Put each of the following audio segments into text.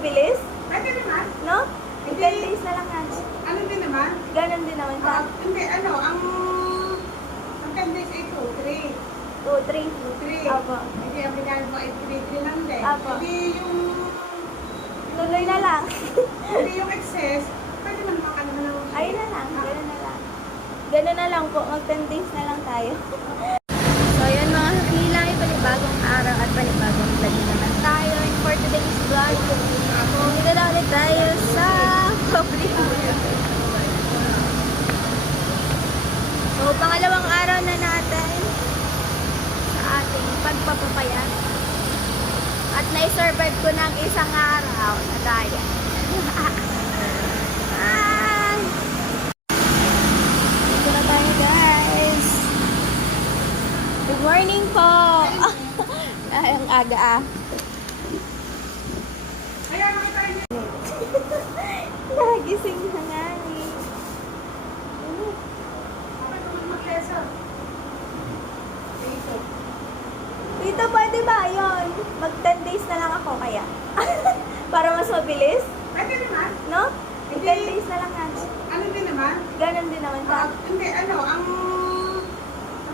mabilis? Pwede naman. No? Hindi. 10 days na lang yan. Ano din naman? Ganon din naman ka. Hindi, ano, ang 10 days ay 2, 3. 2, 3. 2, 3. Apo. Hindi, ang binayad mo ay 3 lang din. Apo. Hindi yung, Tuloy na lang. hindi yung excess, pwede man naman ka naman ng... Ayun na lang. Ganon na lang. Ganon na lang po. Mag 10 days na lang tayo. So, yun mga kakilay. Panibagong araw at panibagong vlog na naman tayo. And for today's vlog, dito na ulit tayo sa public. So, pangalawang araw na natin sa ating pagpapapayat. At na-survive ko ng isang araw na diet. Ay! Dito na tayo, guys. Good morning po. Ay, ang aga ah. Kaya nakita rin yun. Nagising na nga eh. Okay naman mag-lesson. Dito. Tito, pwede ba yun? Mag 10 days na lang ako kaya. Para mas mabilis? Pwede naman. No? Mag 10 Hindi. days na lang yan. Ano din naman? Ganon din naman ka. Hindi, ano, ang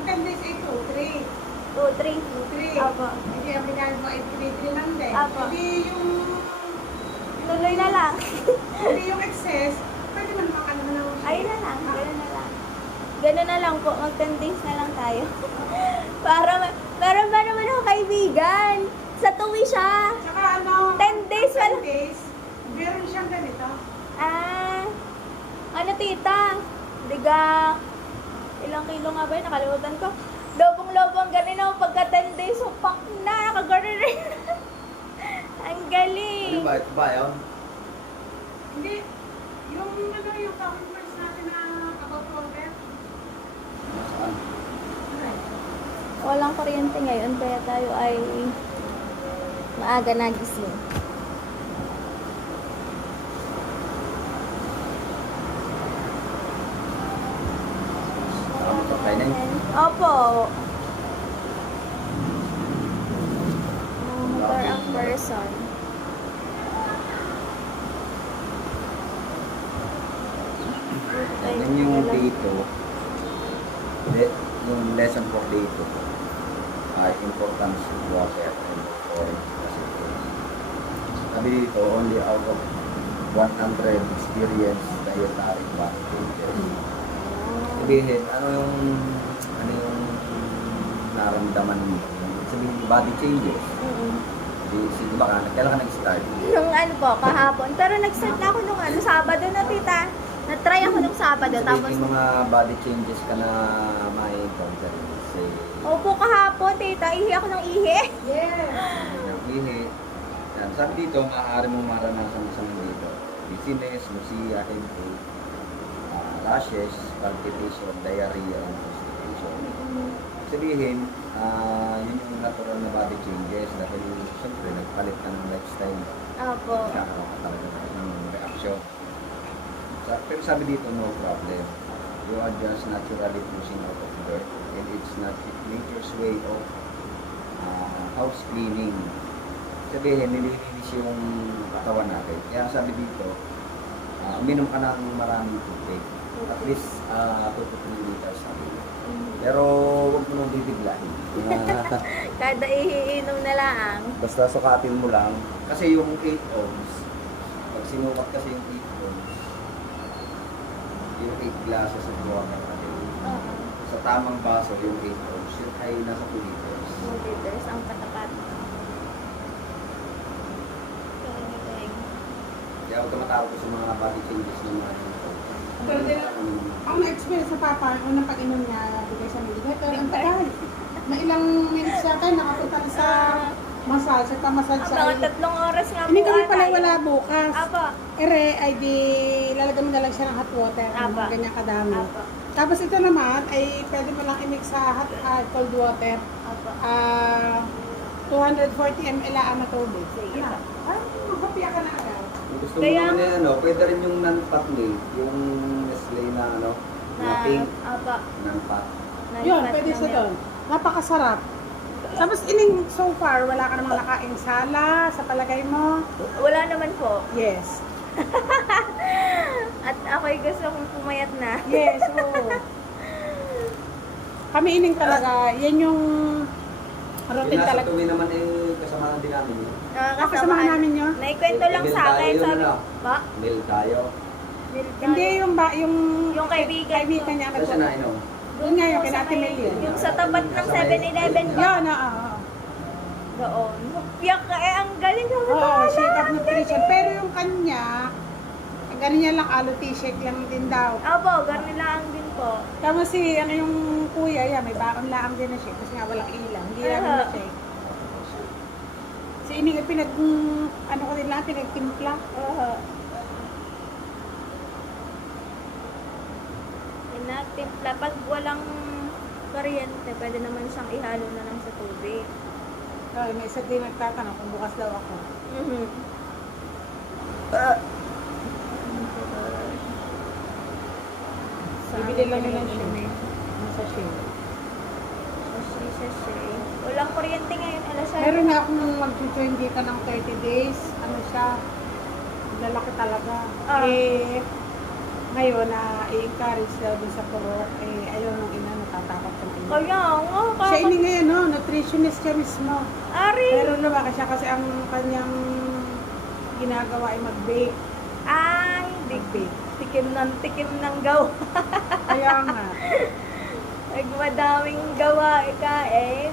10 days ay 2, 3. 2, 3. 2, 3. Apo. Hindi, ang binayad mo ay 3 lang din. Apo. Hindi yung, Tuloy na lang. hindi yung excess, pwede man naman ka naman ng... Ayun na lang. Ganon na lang. Ganon na lang po. Mag 10 days na lang tayo. Para ba naman ako kaibigan? Sa tuwi siya. Tsaka ano, 10 days ang wala. 10 days, meron siyang ganito. Ah, ano tita? Diga, ilang kilo nga ba yun? Nakalimutan ko. Lobong-lobong ganun ako pagka 10 days, supak na, nakagano'n rin. Ang galing. Ano ba? Ito ba yun? Hindi, yung ano, yung conference natin na about water. Saan? Walang kuryente ngayon, kaya tayo ay maaga nagising. Okay na yun. Opo. Motor ang person. Yan yung dito. Yung lesson for dito. Importance of water and oil. Kasi sabi dito, only out of 100 experience dietary changes. Sabihin, ano yung naramdaman mo? Sabihin, body changes. Sige ba ka, kailan ka nag-start? Nung ano po, kahapon. Pero nag-start na ako nung ano, Sabado na tita. Na-try ako nung Sabado. Tapos, Sabihin, yung mga body changes ka na ma-encounter. Say, opo kahapon tita, ihi ako ng ihi. Yeah. ihi. Yan. Sabi dito, maaari mong maranasan sa dito. Dizziness, nausea, headache, rashes, palpitation, diarrhea, and constipation. Sabihin, yun yung natural na body changes dahil siyempre nagpalit ka ng lifestyle. Opo. Kakaroon ka talaga ng reaksyon. Pero sabi dito, no problem. You are just naturally pushing out of dirt and it's not nature's way of house cleaning. Sabihin, nililinis yung katawan natin. Kaya sabi dito, uminom ka ng maraming tubig. At least 2 to 3 liters a day. Pero huwag mo nang bibiglahin. Kada ihiinom na lang. Basta sukatin mo lang. Kasi yung 8 ounce, pag sinukat kasi yung 8 ounce, yung 8 glasses of water a day. Sa tamang baso, yung 8 ounce, yun ay nasa 2 liters. 2 liters ang katapat. Kaya huwag ka matakot sa mga body changes ng mga Pero din, ang na-experience sa papa, unang pag-inom niya, bigay sa medicator, ang tagal. Na ilang minutes yata, nakapunta na sa massage, sa massage sa Mga 3 oras nga po. Hindi kami ata pala yun. wala bukas. Apo. Ere, ay di, lalagyan mo na lang siya ng hot water. Apa. Ganyan kadami. Apo. Tapos ito naman, ay pwede mo lang i-mix sa hot, cold water. Apo. 240 ml na tubig. Sige Ano? Ay, magpapia ka na agad. Kung gusto Kaya- mo na pwede rin yung non-fat milk, yung Nestle na na pink, Apo. non-fat. Yun, pwede sa doon. Napakasarap. Tapos ining so far, wala ka namang nakaing sala sa palagay mo? Wala naman po. Yes. At ako'y gusto kong pumayat na. Yes, oo. Kami ining talaga, yan yung Yung routine nasa talaga. tuwi naman kasamahan din namin yun. Kasama namin yun? Naikwento lang sa akin. Yun Sabi, na. ba? Nil tayo. Hindi Yung kaibigan kaibigan ko. niya. Kasi na, inom. Doon nga yung sa kina Ate may- Mel yun. Yung sa tabat ng 7-Eleven ba? Yan, oo. Doon. Piyak ka eh, ang galing ko. Oo, shake up nutrition. Pero yung kanya, ganun niya lang, aloe-shake lang din daw. Opo, garnilaan din po. Tama si, ano yung kuya, yan, may baon lang din na shake. Kasi nga walang ilang, hindi namin na shake. So, ini ano ko nila, pinagtimpla. Pinagtimpla. Pag walang kuryente, pwede naman siyang ihalo na lang sa tubig. So, may isa din nagtatanong kung bukas daw ako. Bibili lang nila siya. Nasa shake. Sachet. Walang kuryente ngayon, alas 7. Meron nga akong mag-join dito ng 30 days. Ano siya, lalaki talaga. Eh, ngayon na i-encourage daw dun sa puro, ayaw nung ina, natatakot ng ina. Kaya nga, Siya ini ngayon, no? Nutritionist siya mismo. Ari! Pero lumaki siya kasi ang kanyang ginagawa ay mag-bake. Ay, Mag-bake. tikim ng gawa. Kaya nga. Nagmadaming gawa, ikain.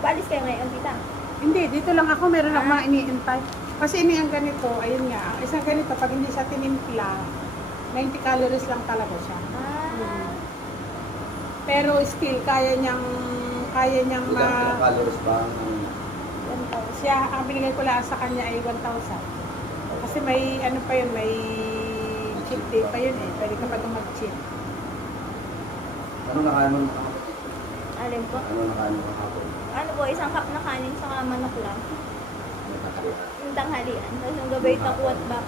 Balis kayo ngayon, tita. Hindi, dito lang ako, meron akong mga iniintay. Kasi ini ang ganito, ayun nga, ang isang ganito, pag hindi siya tinimpla, 90 calories lang talaga siya. Pero still, kaya niyang Ilang ma... calories ba ang 1,000. Siya, ang binigay ko lang sa kanya ay 1,000. Kasi may, ano pa yun, may cheat day pa yun eh. Pwede ka pa itong mag-cheat. ano nakain mo nakapon? Alin po? Ano nakain mo nakapon? Ano po, isang cup na kanin sa manok lang. Ano nakalimutan? Yung tanghalian. Tapos yung gabay takwat back.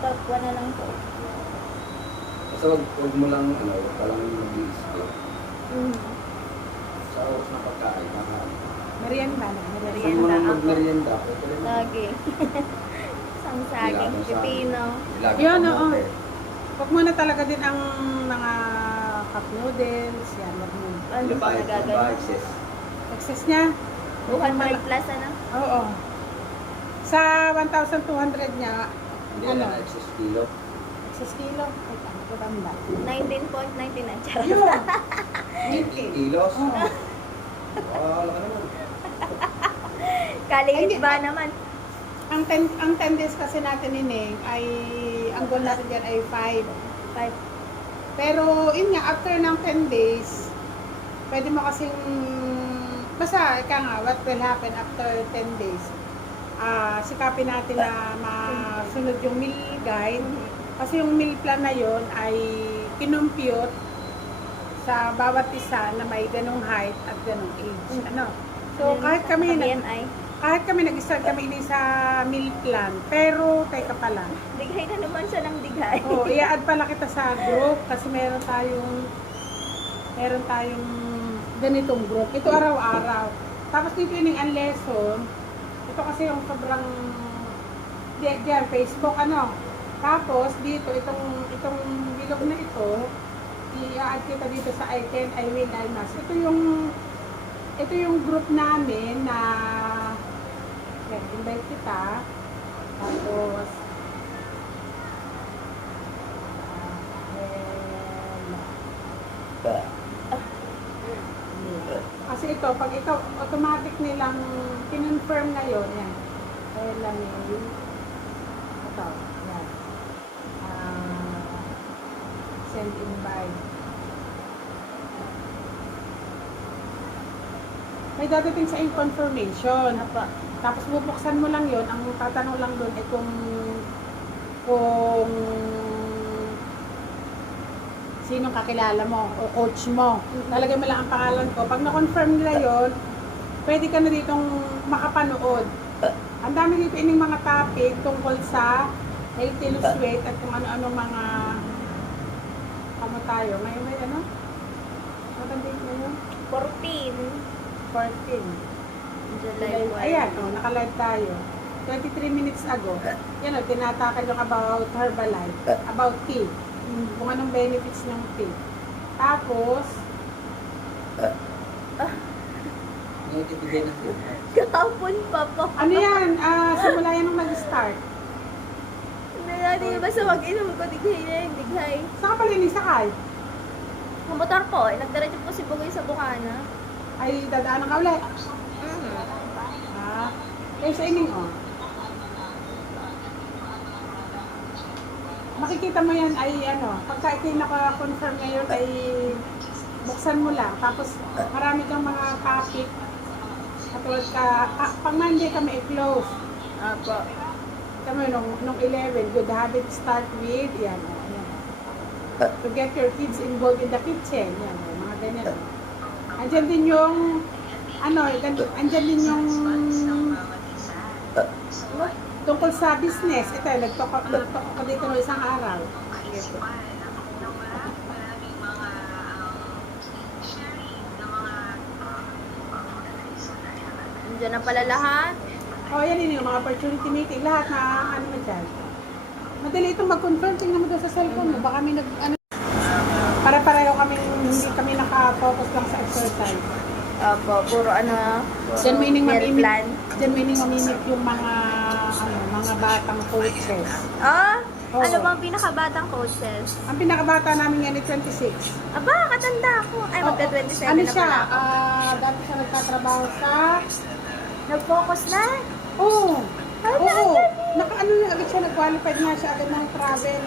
Takwa na lang po. Basta wag mo lang, wag ka lang mag-i-skip. Sa oras ng pagkain, kakain. Merienda na. Gusto mo Merienda nang ako. mag-merienda, pwede rin. Lagi. Isang saging, Nilagang pipino. Ilagay Yun, pa oo. mo, eh. Huwag muna talaga din ang mga cup noodles. Yan, wag muna. Ano Ilan po ba ito? nagagano? Ba, excess? Excess niya? 200 plus ano? Oo. Sa 1,200 niya, Hindi Ano? na excess kilo. excess kilo. Ay, ano ko tanda? 19.99. Charot. Yun! 80 kilos? Oo. Wala ka naman. Kaliit Hindi. ba naman? Ang 10 days kasi natin ining ay, ang goal natin dyan ay 5. 5. Pero, yun nga, after ng 10 days, pwede mo kasing, basta, ika nga, what will happen after 10 days? Sikapin natin na masunod yung meal guide. Kasi yung meal plan na yon ay kinumpute sa bawat isa na may ganong height at ganong age. Ano? So, kahit kami, BMI. nag-start kami ini sa meal plan, pero, teka pala, Dighay na naman siya ng dighay. oh, i-add pala kita sa group kasi meron tayong ganitong group. Ito araw-araw. Tapos dito yung ang lesson. Ito kasi yung sobrang diyan, Facebook ano. Tapos dito itong bilog na ito, i-add kita dito sa I can, I will, I must. Ito yung group namin na invite kita. Tapos kasi ito, pag ito, automatic nilang kinonfirm na yun, yan. Ito, yan. Send invite. May dadating sa confirmation. Apa. Tapos bubuksan mo lang yun, ang tatanong lang doon ay kung sinong kakilala mo o coach mo. Talagay mo lang ang pangalan ko. Pag na-confirm nila yun, pwede ka na ditong makapanood. Ang dami dito ining mga topic tungkol sa healthy lose weight at kung ano-ano mga tayo. Ngayon may ano? Matandang ngayon? 14. 14. July 1. Ayan, naka-live tayo. 23 minutes ago. Yan tinatakal yung about Herbalife, about tea. Kung anong benefits ng tea. Tapos, Naitibigay na po. Kahapon pa po. ano yan? Simula yan nung nag-start. Hindi ba sa mag-inom ko, dighay na yun, dighay. Saan ka pala inisakay? Ang motor po, nagdiretso po si Bugoy sa Bukana. Ay, dadaanan ka ulit. Sa ining, makikita mo yan ay pagka ito yung naka-confirm ngayon ay buksan mo lang. Tapos marami kang mga topic. Katulad pag Monday kami i-close. Apo. Tama nung 11, good habit start with, yan. To get your kids involved in the kitchen. Yan, mga ganyan. Andyan din yung, andyan din yung tungkol sa business. Ito, nagtok ko dito ng isang araw. Nandiyan na pala lahat. Yan yun yung mga opportunity meeting. Lahat na, mo dyan. Madali itong mag-confirm. Tingnan mo doon sa cellphone mo. Baka kami para-pareho kami, hindi kami naka-focus lang sa exercise. Opo, puro Diyan meaning meal mamimik. plan. Diyan meaning mamimik yung mga batang coaches. Oo. Ano bang pinakabatang coaches? Ang pinakabata namin yan ay 26. Aba, katanda ako. Ay, magka-27 Ano na siya? pala ako. Dati siya nagtatrabaho sa... Nag-focus na? Oo. Ay, Oo. Naka-ano na agad siya, nag-qualified nga siya agad ng travel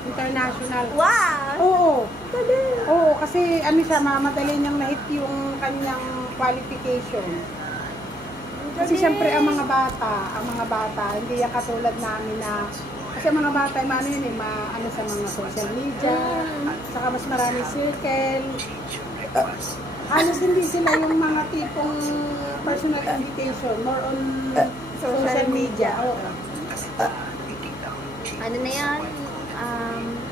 international. Wow! Oo. Galing. Oo, kasi siya, madali niyang na-hit yung kanyang qualification. Kasi siyempre ang mga bata, hindi yan katulad namin na, kasi ang mga bata, yun sa mga social media, saka mas marami circle. Halos hindi sila yung mga tipong personal invitation, more on social media. Oo. Ano na yan?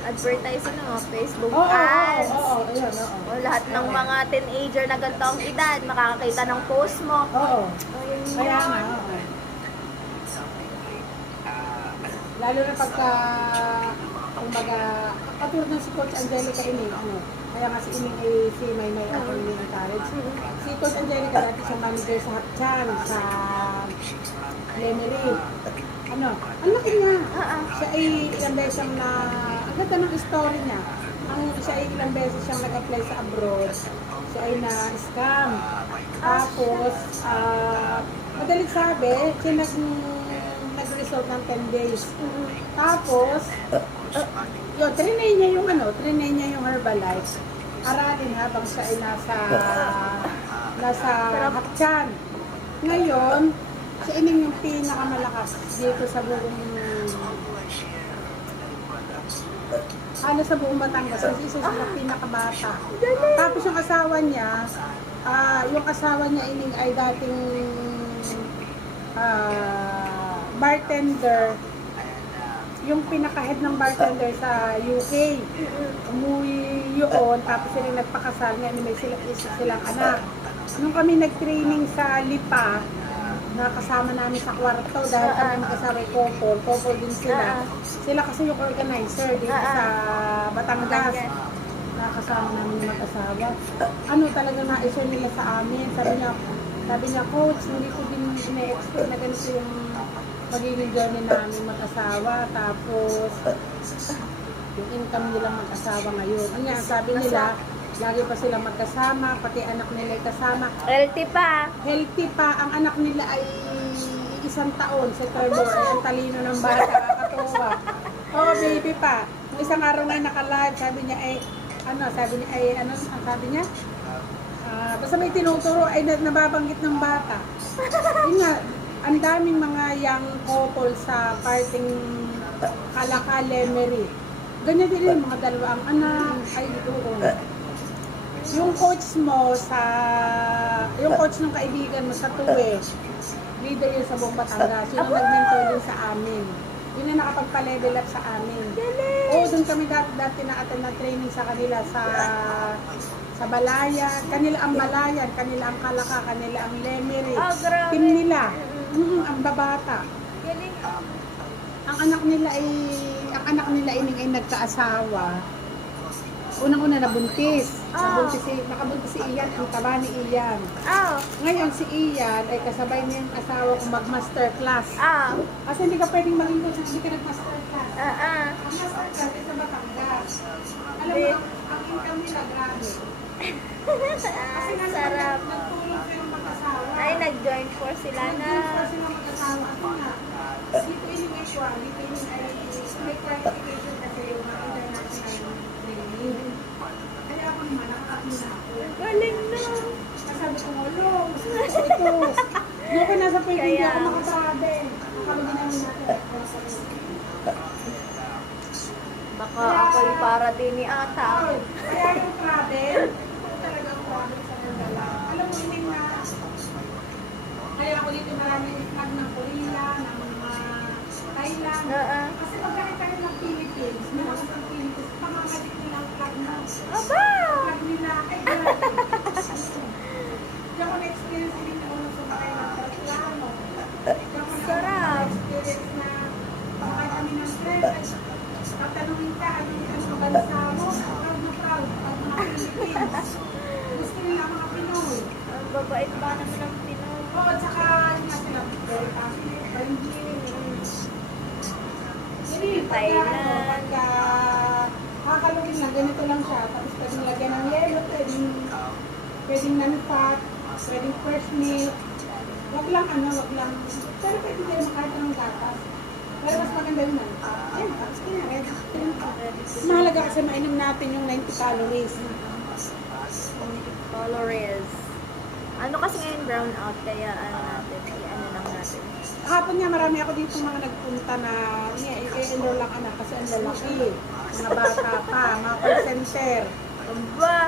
Advertising ng mga Facebook Oo, ads. yun. O, lahat ng mga teenager na ganitong edad, makakakita ng post mo. Oo. Yun Kaya yun. nga, oo. Lalo na pagka, kumbaga, katulad ng si Coach Angelica Ining, kaya nga si Ining ay si may Community College. Si Coach Angelica dati siyang manager sa Hapchan, sa Lemery. Ang laki niya. Siya ay ilang beses siyang ang ganda ng story niya. Siya ay ilang beses siyang nag-apply sa abroad. Siya ay na-scam. Tapos, madalit sabi, siya nag-result ng 10 days. Tapos, trinay niya yung Herbalife. Aralin habang siya ay nasa Hapchan. Ngayon, si Ining yung pinakamalakas dito sa buong sa buong Batangas. Kasi isa siya yung pinakabata. Tapos yung asawa niya, Ining ay dating bartender, yung pinaka-head ng bartender sa UK. Umuwi yun, tapos sila nagpakasal, ngayon may isa silang anak. Nung kami nag-training sa Lipa, nakasama namin sa kwarto dahil kami mag-asawa couple din sila. Sila kasi yung organizer dito sa Batangas. Nakasama namin yung mag-asawa. Talaga na-share nila sa amin. Sabi niya, Coach, hindi ko din ina-expect na ganito yung magiging journey namin mag-asawa. Tapos, yung income nilang mag-asawa ngayon. Sabi nila, lagi pa sila magkasama, pati anak nila ay kasama. Healthy pa. Healthy pa. Ang anak nila ay 1 taon. Si Trevor ay ang talino ng bata. Kakatuwa. Oo, baby pa. Nung isang araw nga naka-live, sabi niya basta may tinuturo ay nababanggit ng bata. Yun nga, ang daming mga young couple sa parting Kalaka, Lemery. Ganyan din yung mga dalawang anak ay doon. Yung coach ng kaibigan mo sa Tuwe, leader yun sa buong Batangas. Yun ang nag-mentor din sa amin. Yun ang nakapagpa-level up sa amin. Oo, doon doon kami dati na-attend na training sa kanila sa Balayan. Kanila ang Balayan, kanila ang Kalaka, kanila ang Lemery. Oh, grabe. Team nila. Ang babata. Galing. Ang anak nila ay nagkaasawa. Unang-una nabuntis. Nakabuntis si Ian, ang taba ni Ian. Oh. Ngayon si Ian ay kasabay niya yung asawa kong mag-master class. Ah. Kasi hindi ka pwedeng maging coach, hindi ka nag-master class. Ah. Ang master class ay sa Batangas. Alam mo, ang income nila grabe. Kasi nga Sarap. nagtulong silang mag-asawa. Ay, nag-join force sila na. Nag-join silang mag-asawa. Ako nga, dito inimation, dito ay may qualification kasi yung mga international training. Kaya ako naman, nakakapin na ako. Galing na. Sabi ko, ito. Doon ko nasa pwede, hindi ako makatravel. Nakalagin namin natin. Baka ako'y para din ni ata. Kaya yung travel, ito talaga ang travel sa Mandala. Alam mo, hindi na, kaya ako dito maraming flag ng Korea, ng mga Thailand. Kasi pag nakita nila ng Philippines, meron sa Philippines, pangangalik nila ang flag mo. Aba! Flag nila, ay grabe. Diyan ko na-experience din na unang sumakay ng aeroplano. Sarap. Experience na sumakay kami ng train. Tatanungin ka, anong bansa mo? Proud na proud. Pag mga Philippines. Gusto nila ang mga Pinoy. Ang babait ba naman ng Pinoy? Oo, at saka yun nga sila, very passionate, friendly. Hindi, pagka kakalugin lang, ganito lang siya. Tapos pwedeng lagyan ng yelo, pwedeng non-fat, pwedeng fresh milk. Wag lang. Pero pwede din makahit ng gatas. Pero mas maganda yung non-fat. Yan, tapos kinared. Mahalaga kasi mainom natin yung 90 calories. Colores. Ano kasi ngayon brown out, kaya ano natin, i-ano lang natin. Kahapon nga marami ako dito mga nagpunta na i-enroll lang anak kasi ang lalaki. Mga bata pa, mga call center. Aba!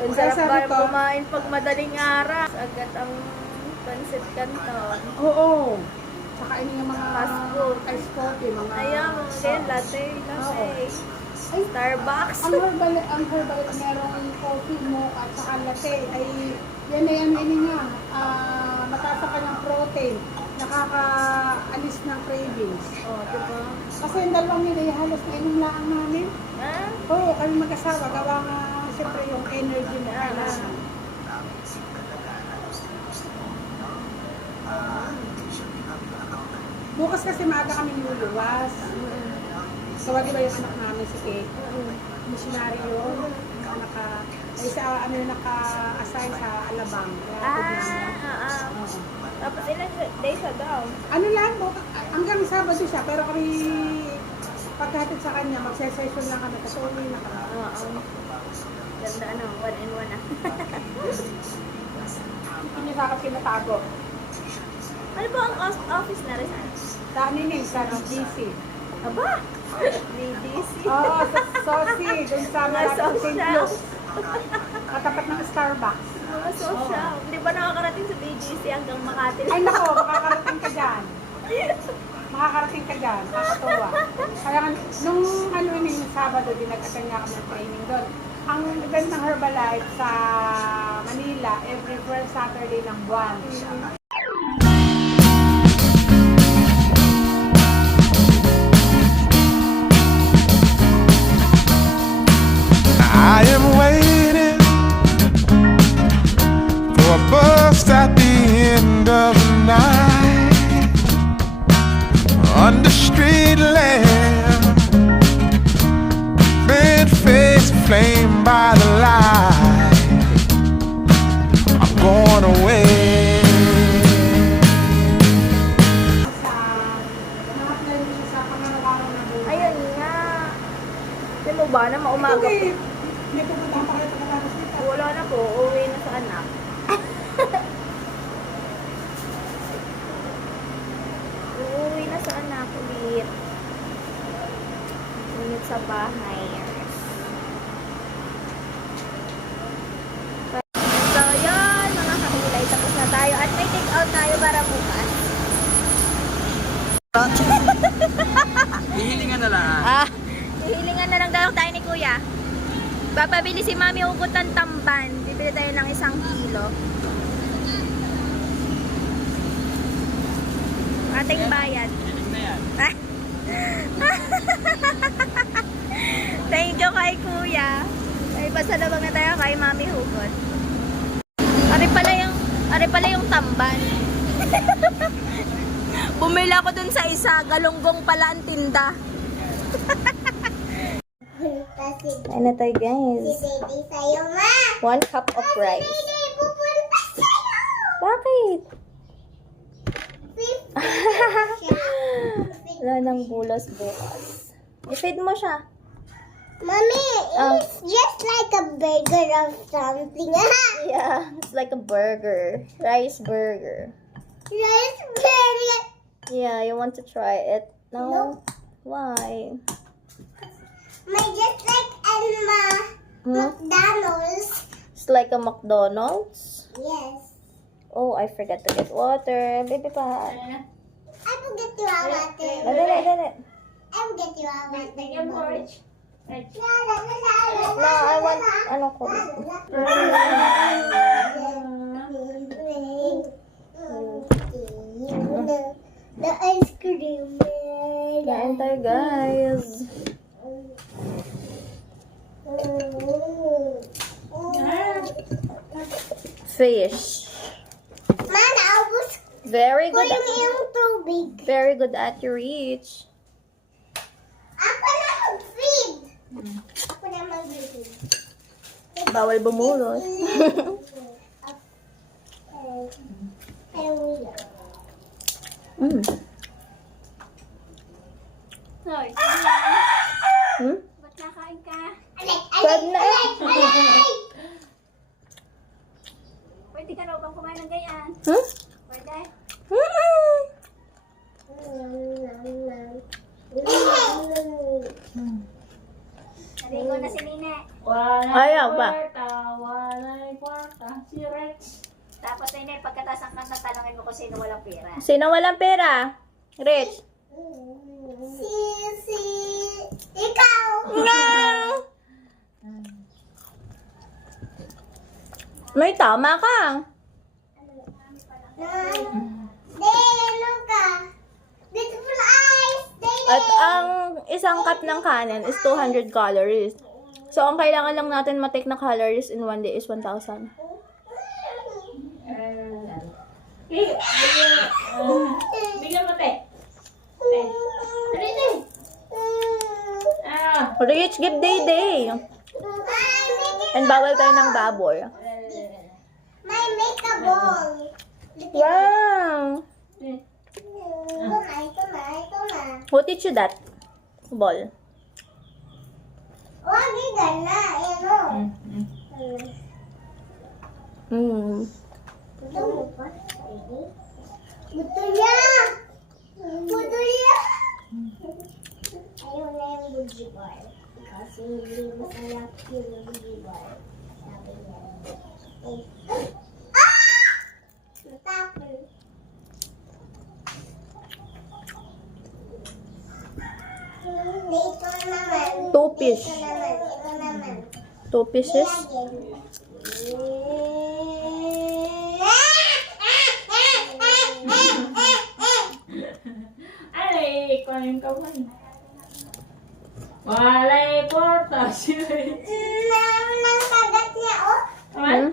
Ang Kaya sarap sabi ba ko- kumain pag madaling araw? Agad ang pancit canton. Oo. Tsaka ini yung mga Fast food. ice coffee, mga... Ayan, mga ganyan, latte. Ay, Starbucks. ang herbal merong coffee mo at saka latte ay yan ay ano ini nga, mataas ang kanyang protein, nakakaalis ng cravings. Oh, diba? Kasi yung dalawang yun ay halos na inom lang namin. Ah? Oo, kami mag-asawa, gawa nga siyempre yung energy mo kailangan. Bukas kasi maaga kami luluwas. Tawagin ba yung anak namin si Kate? Missionary yun. Naka-assign sa Alabang. Oo. Tapos ilang days daw? Ano lang, hanggang Sabado siya, pero kami pagkahatid sa kanya, magse-session lang kami, kasi uwi na kami. Oo. Ganda ano, 1-in-1 ah. Hindi niya sa akin pinatago. Ano ba ang office na rin? Sa Nining, sa DC. Aba! DDC. Oo, sa Sosi, dun sa Mga malapit sa St. social. Luke's. Katapat ng Starbucks. Mga social. Hindi pa nakakarating sa BGC hanggang Makati. Ay nako, makakarating ka dyan. Makakarating ka dyan, nakakatuwa. Kaya nung ano yun, yung Sabado, dinag-attend niya kami ng training doon. Ang event ng Herbalife sa Manila, every first Saturday ng buwan. I am waiting for a bus at the end of the night under street lamp, bed face flame by the light. I'm going away. Sa pangaraw-araw na buwan. Ayun nga. Di mo ba na maumaga po? Okay, may pupunta pa kayo pagkatapos nito. Wala na po. Uwi na sa anak. Uuwi na sa anak ulit. Ulit sa bahay. So, yun, mga kamilay. Tapos na tayo. At may take out tayo para bukas. Hihilingan na lang. Hihilingan na lang daw tayo ni Kuya. Papabili si Mami ugot ng tamban. Bibili tayo ng 1 kilo. Ating bayad. Thank you kay Kuya. Ay, pasalabang na tayo kay Mami Hugot. Ari pala yung tamban. Bumili ako dun sa isa, galunggong pala ang tinda. Ano tayo guys? Sa'yo, ma! 1 cup of rice. Hindi, pupunta sa'yo! Bakit? 50 Wala nang bulas bukas. I-feed mo siya. Mommy, Oh. it's just like a burger of something. Yeah, it's like a burger. Rice burger. Rice burger. Yeah, you want to try it? No? No. Why? Just like McDonald's. It's like a McDonald's? Yes. Oh, I forgot to get water. Baby pa. I will get you a water. Dali, dali. I will get you a water. No, I want, ano ko? The ice cream. Kain tayo, guys. Fish. Man, I was Very good. going yung tubig. Very good at your reach. Ako na mag-feed. Ako na mag-feed. Bawal bumulos. Mm. Hoy. Hmm? Ba't nakain ka? Pwede na eh. Pwede ka raw bang kumain ng ganyan? Hmm? Pwede? Naligo na si Nine. Ayaw ba? Si Rex. Tapos Nine, pagkatapos ang kanta, tanongin mo kung sino walang pera. Sino walang pera? Rich. Ikaw! No! May tama ka. Ano ka? Beautiful eyes! At ang isang cup ng kanin is 200 calories. So, ang kailangan lang natin ma-take na calories in 1 day is 1,000. Bigyan mo, te. Rich, give day. And bawal tayo ng baboy. May make a ball. Wow! Ito na. Who teach you that? Ball. Wag na. Ano? Mm. Ito mo pa. Buto niya! Ayaw na yung boogie bar. Kasi hindi masarap yung boogie bar. Sabi niya. Natapon. Dito naman. 2 piece. Ito naman. 2 pieces. Ay, kunin ka man. Walay kwarta. Si Rex. Nang kagat niya, oh. Hmm?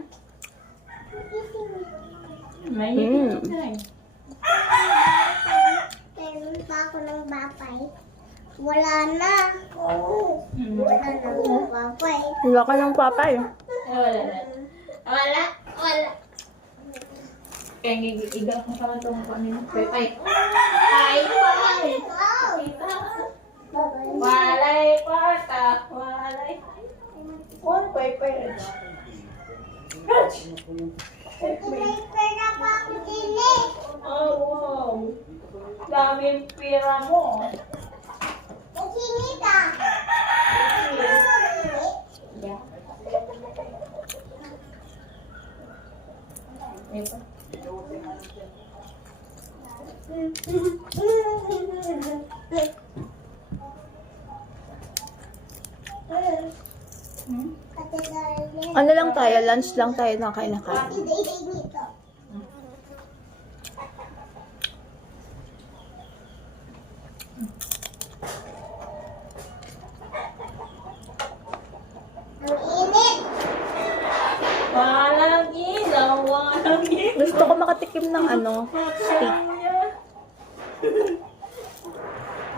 May Mm. hipit na eh. Meron pa ako ng bapay. Wala na. Mm. Wala na ng bapay. Wala ka ng papay. Wala. Kaya ngigigigal ko sa itong kanina. Pepay. Ay, pay. Walay kwarta. Walay. One paper. May pera pa ako din eh. Oh, wow. Daming pira mo. Naginita. Pati darling. Ano lang tayo? Lunch lang tayo na kain. Si Day dito. Ang init. Walang ilaw, walang ilaw. Gusto ko makatikim ng steak.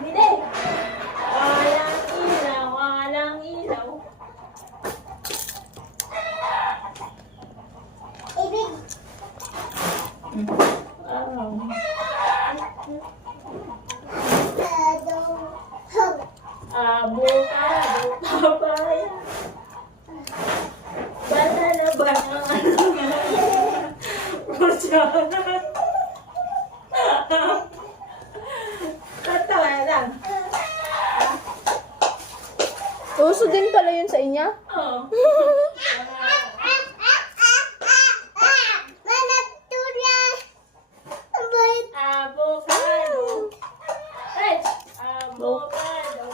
Hindi. Walang ilaw, walang ilaw. Ibig. Wow. Avocado, papaya. Banana, banana. Rosyana. Tatawa na lang. Uso din pala yun sa inyo? Oh. Avocado. Hey, avocado.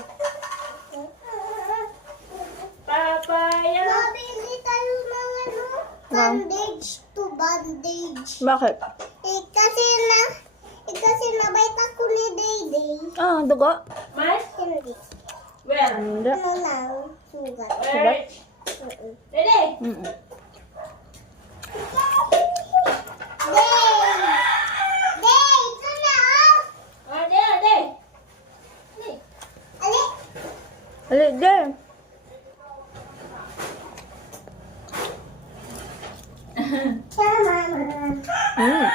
Papaya. Mabili tayo ng bandage to bandage. Bakit? Kasi nabait ako ni Dayday. Ah, dugo? Mas? Hindi. Where? Hindi. Ano lang, sugat. Where? Dede. Mm-mm. Day! Day! Ito na oh! Ade, ade. Ali! Ali, there. Sama. Mm.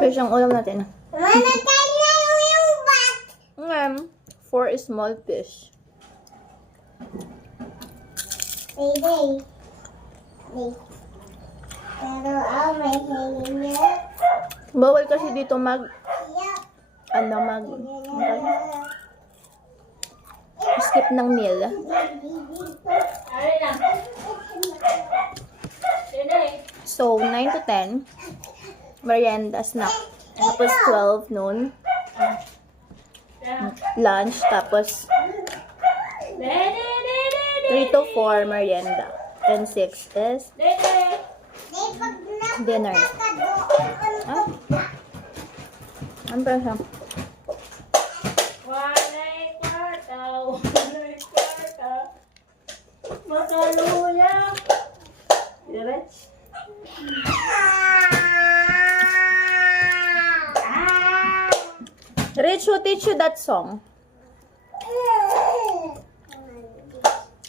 Fish ang ulam natin. Manatay na yung bat! 4 small fish. Day. Pero may hangin niya. Bawal kasi dito mag Yup. skip ng meal. Ari na. Dede. So, 9 to 10, merienda, snack. Tapos 12 noon, lunch. Tapos Dede, dede, 3 to 4, merienda. And 6 is dede. Day, pag dinner. napunta ka doon, Ano pa siya? Walay kwarta, walay kwarta. Makaluya. Direct. Rich, who teach you that song?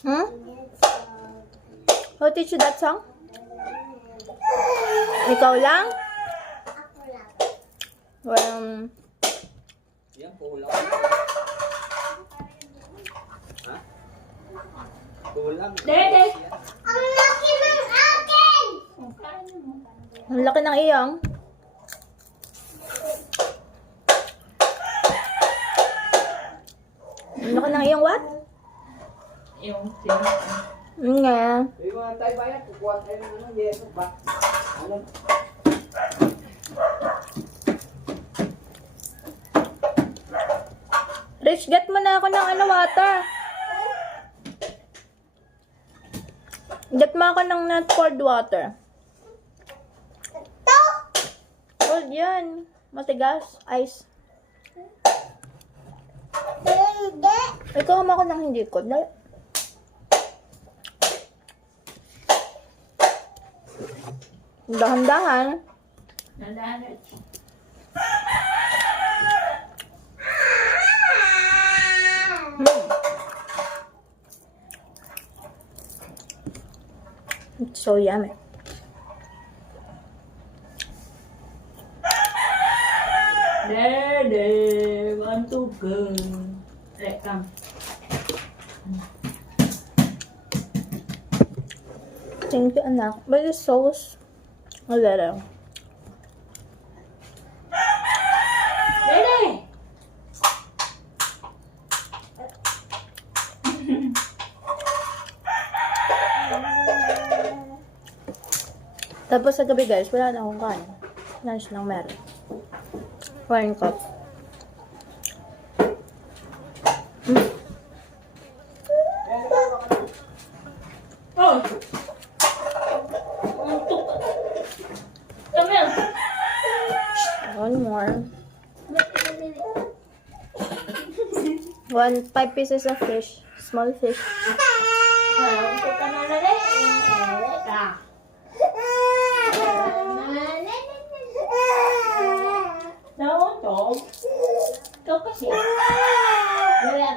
Hmm? Who teach you that song? Ikaw lang? Well, Yan kulang. Ha? Kulang. Dede. Ang laki ng akin! ang laki ng iyong. Ang laki ng iyong what? Yung sin. Nga. Yung mga tayo bayan, kukuha tayo ng yeso ba? Ano? Rich, get mo na ako ng water. Get mo ako ng not cold water. Ito! Cold yan. Matigas. Ice. Hindi. Ikaw mo ako ng hindi cold. Dali. Dahan-dahan. Nandahan. It's so yummy. Dede, want to go. Come. Thank you, anak. But the sauce, a little. Dede. Tapos sa gabi, guys, wala na akong kain. Lunch lang meron. 1 cup. Oh! Come here! 1 more. 5 pieces of fish. Small fish. Untuk ka na lang eh. Nauntog. Ikaw kasi. Wala.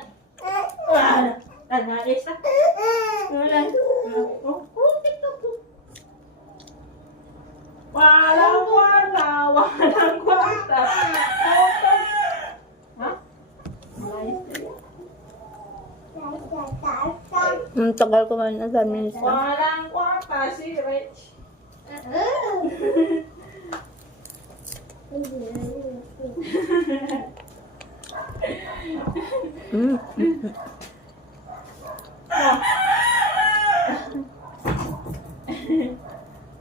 Nanalis na. Wala. Walang kwarta. Ha? Tagal ko man na 10 minutes na. Walang kwarta si Rich. Mm.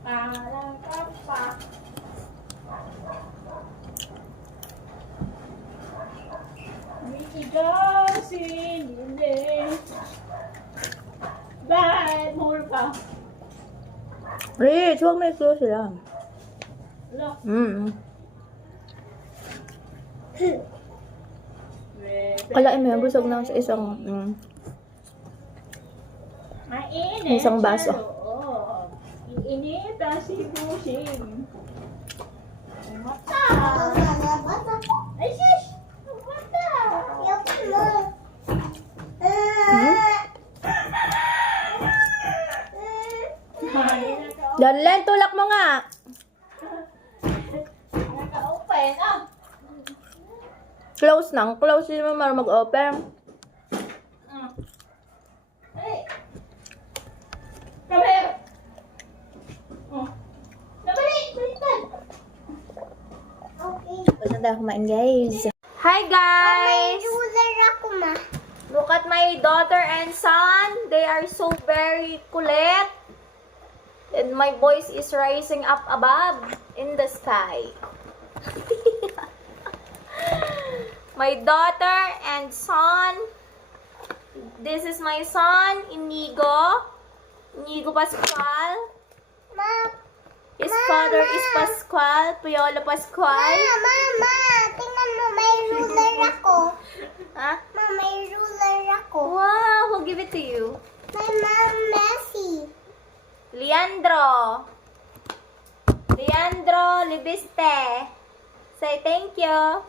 Walang kwarta. Mitigasin, hindi. Bakit? Mahul ka. Rich, huwag may close sila. Ano? Kalain mo yan, busog na ako sa isang Mainit. Isang baso. Oo. Iinit ang si Bushing. Ang mata. Ay, sis! Ang mata. Darlen, tulak mo nga. Naka-open. Ah! Close nang. Close din naman para mag-open. Hey! Come here! Oh. Nabali! Balitan! Tapos na tayo kumain, guys. Hi, guys! Look at my daughter and son. They are so very kulit. And my voice is rising up above in the sky. My daughter and son. This is my son, Inigo. Inigo Pascual. His father is Pascual, Piolo Pascual. Mama, tingnan mo, may ruler ako. Ha? Ma, may ruler ako. Wow, who give it to you? My mom, Messi. Leandro. Leandro Libiste. Say thank you.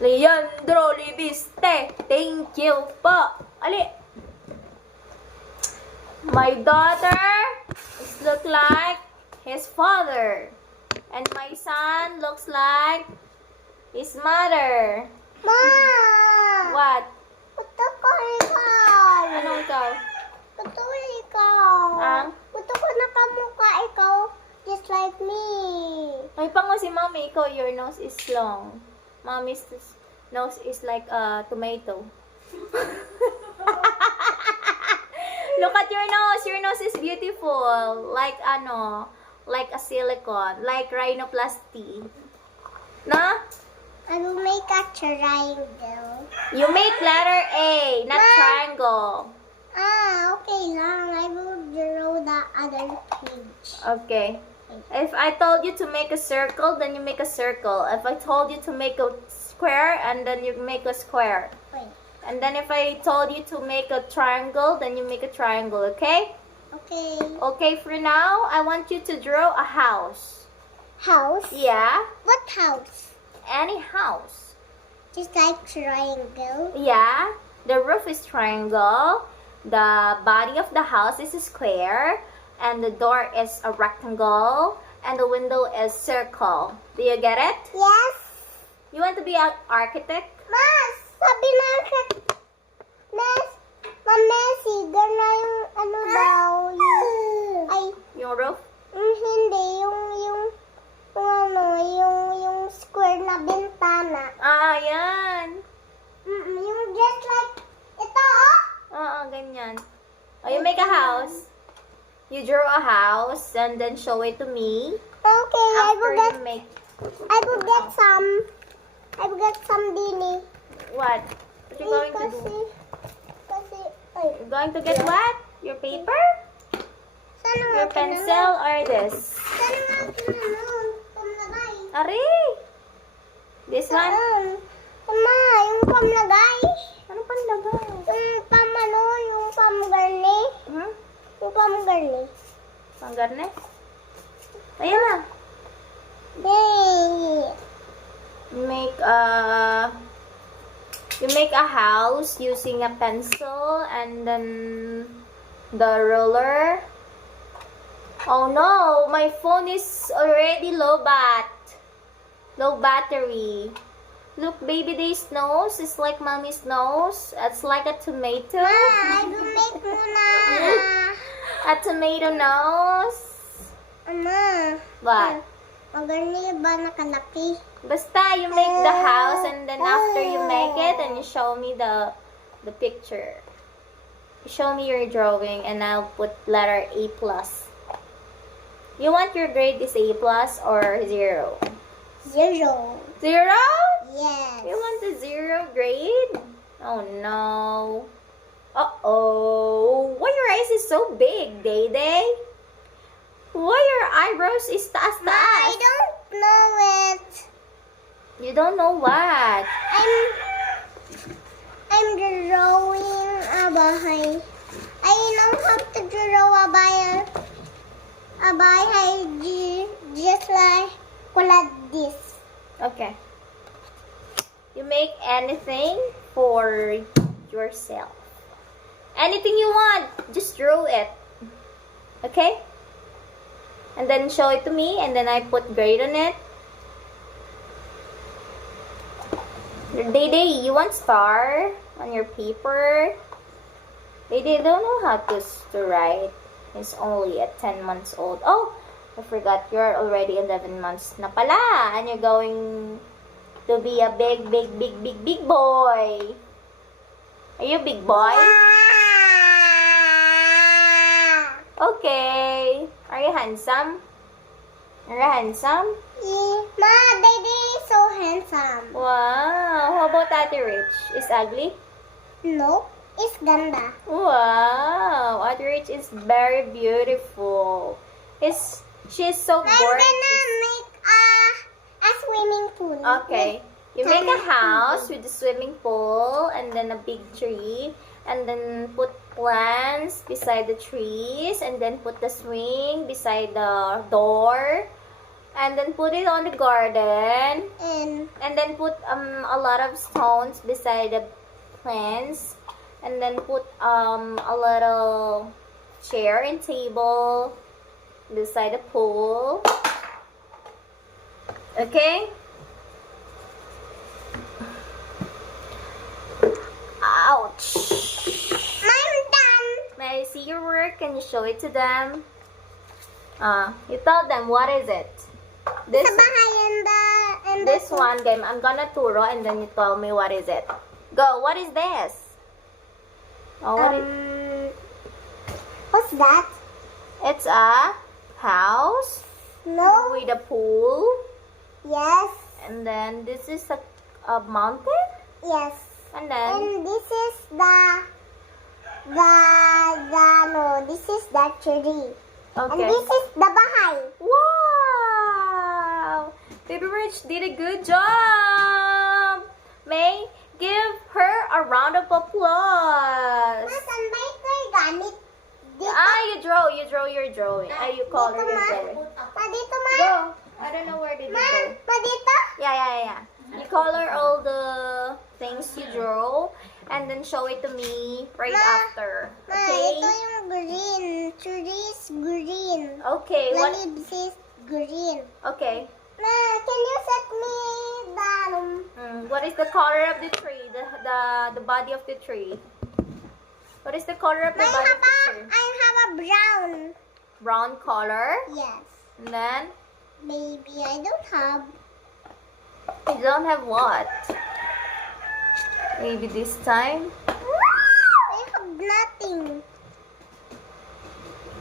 Leandro Libiste. Thank you po. Ali. My daughter is look like his father. And my son looks like his mother. Ma! What? Gusto ko ikaw. Anong ikaw? Gusto ko ikaw. Ang? Gusto ko nakamukha ikaw. Just like me. Ay, pango si mommy. Ikaw, your nose is long. Mommy's nose is like a tomato. Look at your nose. Your nose is beautiful. Like like a silicone. Like rhinoplasty. Na? I will make a triangle. You make letter A, not triangle. Ah, okay lang. I will draw the other page. Okay. If I told you to make a circle, then you make a circle. If I told you to make a square, and then you make a square. Wait. And then if I told you to make a triangle, then you make a triangle, okay? Okay. Okay, for now, I want you to draw a house. House? Yeah? What house? Any house. Just like triangle. Yeah? The roof is triangle. The body of the house is a square. And the door is a rectangle. And the window is circle. Do you get it? Yes. You want to be an architect? Mas, sabi na Messi, gano'n yung ano daw, Yung roof? hindi, yung square na bintana. Ah, yan. Yung just like, ito Oo, ganyan. Oh, you make a house. You draw a house and then show it to me. Okay, after will you make I will get some dini. what? What you going to do? Kasi, ay, You're going to get what? Your paper? sana nga Your pencil or this? Sana nga pinanong, pamlagay. Ari! This one? Saan? Tama, yung pamlagay. Ano pang lagay? Yung pamano, yung pamgarni. Hmm? Yung pamgarni. Panggarne? Ayan na. Yay! You make a house using a pencil and then the ruler. Oh no, my phone is already low battery. Look, baby day's nose is like mommy's nose. It's like a tomato. I will make muna. A tomato nose. Ama. What? Magarni ba nakalaki? Basta, you make the house and then after you make it and you show me the picture. You show me your drawing and I'll put letter A+. You want your grade is A+ or 0? 0. 0? Yes. You want the 0 grade? Oh no. Uh-oh. Why your eyes is so big, Day Day? Why your eyebrows is taas? I don't know it. You don't know what? I'm drawing a bahay. I know how to draw a bahay just like this. Okay. You make anything for yourself. Anything you want, just draw it. Okay? And then show it to me and then I put grade on it. Day Day, you want star on your paper? Day Day don't know how to write. He's only at 10 months old. Oh, I forgot. You're already 11 months na pala. And you're going to be a big boy. Are you a big boy? Okay. Are you handsome? Are you handsome? Ma, Daddy is so handsome. Wow. How about Ate Rich? Is ugly? No, it's ganda. Wow. Ate Rich is very beautiful. She's so I'm gonna gorgeous. make a swimming pool. Okay. You make a house with a swimming pool and then a big tree and then put plants beside the trees and then put the swing beside the door and then put it on the garden and then put a lot of stones beside the plants and then put a little chair and table beside the pool. Okay? Ouch! I'm done. May I see your work? Can you show it to them? You tell them what is it? This Sa bahay and this one game. I'm gonna turo and then you tell me what is it. Go. What is this? Oh, what's that? It's a house No. with a pool, Yes. and then this is a mountain, Yes. and then And this is this is the tree. And okay. this is the bahay. Wow! Baby Rich did a good job! May, give her a round of applause! Saan ba ito gamit? Dito? You draw your drawing. You color your drawing. Ma, dito, ma? Go! I don't know where did you Ma, go. ma, dito? Yeah. You color all the things you draw and then show it to me right Ma, after. Ma, Okay? ito yung green. Tree is green. Okay, The what? leaves is green. Okay. Ma, can you set me What is the color of the tree? The body of the tree. What is the color of the body of the tree? I have a brown. Brown color. Yes. And then Maybe I don't have. you don't have what? Maybe this time. I have nothing.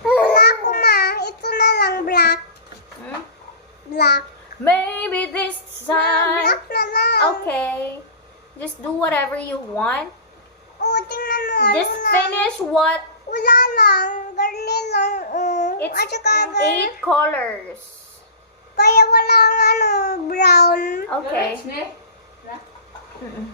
Wala ko, ma. Ito na lang black. Hmm? Black. Maybe this time. Black na lang. Okay. Just do whatever you want. Oh, tingnan mo. Just ano lang. finish what Wala lang. Garni lang. Oh. it's At saka, garni. 8 colors. Kaya walang brown. Okay. Garage, ne? Mm-mm.